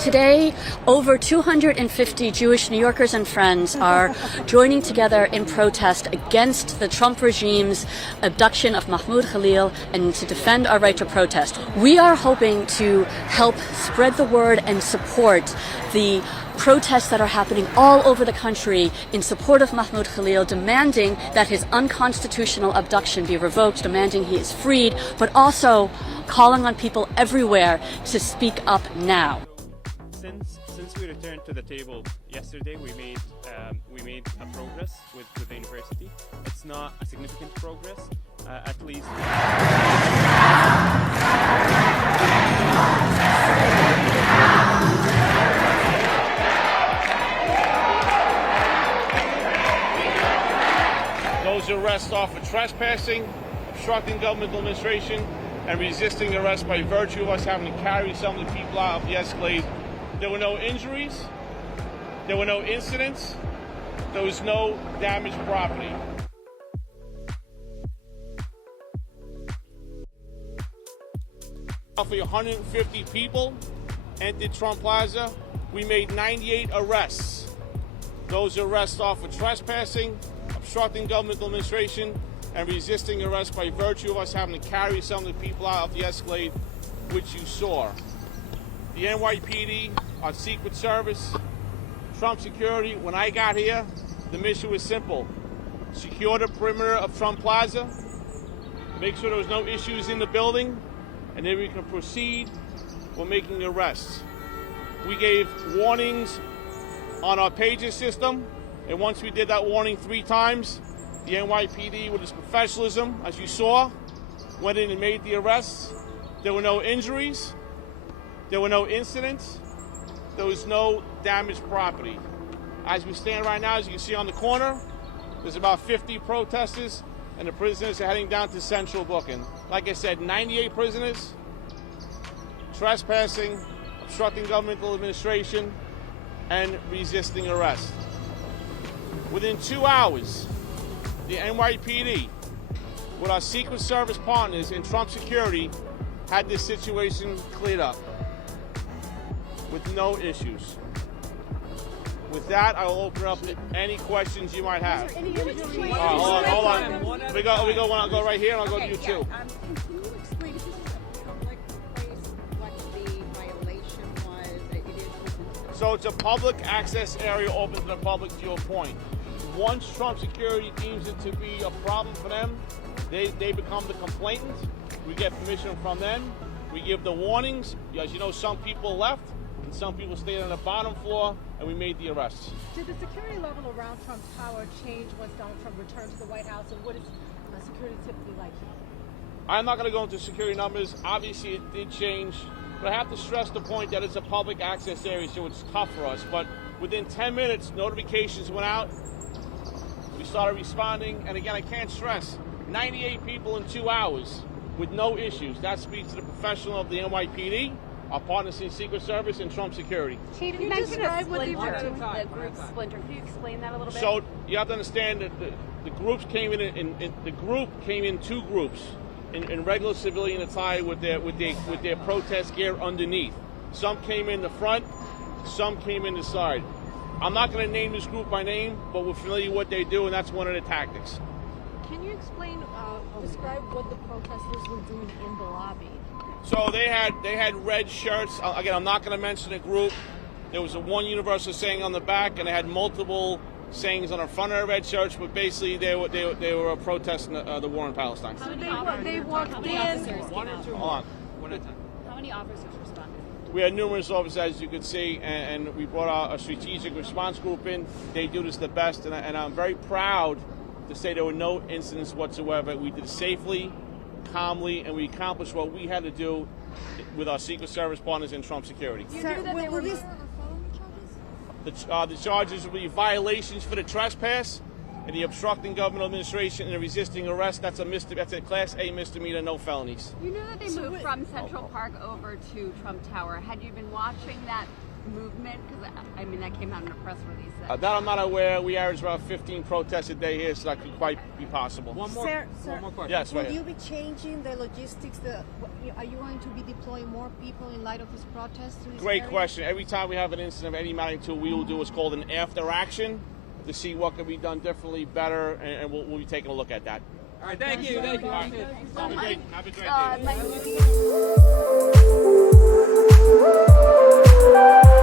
Today, over 250 Jewish New Yorkers and friends are joining together in protest against the Trump regime's abduction of Mahmoud Khalil and to defend our right to protest. We are hoping to help spread the word and support the protests that are happening all over the country in support of Mahmoud Khalil, demanding that his unconstitutional abduction be revoked, demanding he is freed, but also calling on people everywhere to speak up now. Since we returned to the table yesterday, we made a progress with the university. It's not a significant progress, at least. Those arrests are for trespassing, obstructing governmental administration, and resisting arrest by virtue of us having to carry some of the people out of the Escalade. There were no injuries, there were no incidents, there was no damaged property. Roughly 150 people entered Trump Plaza. We made 98 arrests. Those arrests are for trespassing, obstructing governmental administration, and resisting arrest by virtue of us having to carry some of the people out of the Escalade, which you saw. The NYPD, our Secret Service, Trump security. When I got here, the mission was simple. Secure the perimeter of Trump Plaza, make sure there was no issues in the building, and then we can proceed with making arrests. We gave warnings on our pager system, and once we did that warning 3 times, the NYPD, with its professionalism, as you saw, went in and made the arrests. There were no injuries. There were no incidents. There was no damaged property. As we stand right now, as you can see on the corner, there's about 50 protesters, and the prisoners are heading down to Central booking. Like I said, 98 prisoners, trespassing, obstructing governmental administration, and resisting arrest. Within 2 hours, the NYPD, with our Secret Service partners in Trump security, had this situation cleared up with no issues. With that, I will open up to any questions you might have. Hold on. We go right here, and I'll go to you too. Can you explain, this is a public place, what the violation was? It is open. So it's a public access area open to the public, to your point. Once Trump security deems it to be a problem for them, they become the complainant. We get permission from them. We give the warnings. As you know, some people left and some people stayed on the bottom floor, and we made the arrests. Did the security level around Trump Tower change once Donald Trump returned to the White House, and what is security typically like here? I'm not going to go into security numbers. Obviously, it did change, but I have to stress the point that it's a public access area, so it's tough for us. But within 10 minutes, notifications went out. We started responding, and again, I can't stress, 98 people in 2 hours with no issues. That speaks to the professional of the NYPD, our partners in Secret Service, and Trump security. Chief, you mentioned a splinter, the group splinter. Can you explain that a little bit? So you have to understand that the groups came in the group came in 2 groups in regular civilian attire with their protest gear underneath. Some came in the front, some came in the side. I'm not going to name this group by name, but we're familiar with what they do, and that's one of the tactics. Can you explain, describe what the protesters were doing in the lobby? So they had red shirts. Again, I'm not going to mention the group. There was one universal saying on the back, and they had multiple sayings on the front of their red shirts. But basically, they were protesting the war in Palestine. They walked in. One or two. Hold on. One at a time. How many officers responded? We had numerous officers, as you could see, and we brought a strategic response group in. They do this the best, and I'm very proud to say there were no incidents whatsoever. We did it safely, calmly, and we accomplished what we had to do with our Secret Service partners in Trump security. You knew that they were the charges will be violations for the trespass and the obstructing government administration and the resisting arrest. That's a Class A misdemeanor, no felonies. You knew that they moved from Central Park over to Trump Tower. Had you been watching that movement? Because I mean, that came out in a press release. That I'm not aware. We average about 15 protests a day here, so that could quite be possible. One more question. Yes, Will right you here. be changing the logistics? Are you going to be deploying more people in light of this protest to this Great area? question. Every time we have an incident of any magnitude, we will do what's called an after action to see what can be done differently, better, and we'll be taking a look at that. All right, thank you. Thank you. All right. Have a great day. My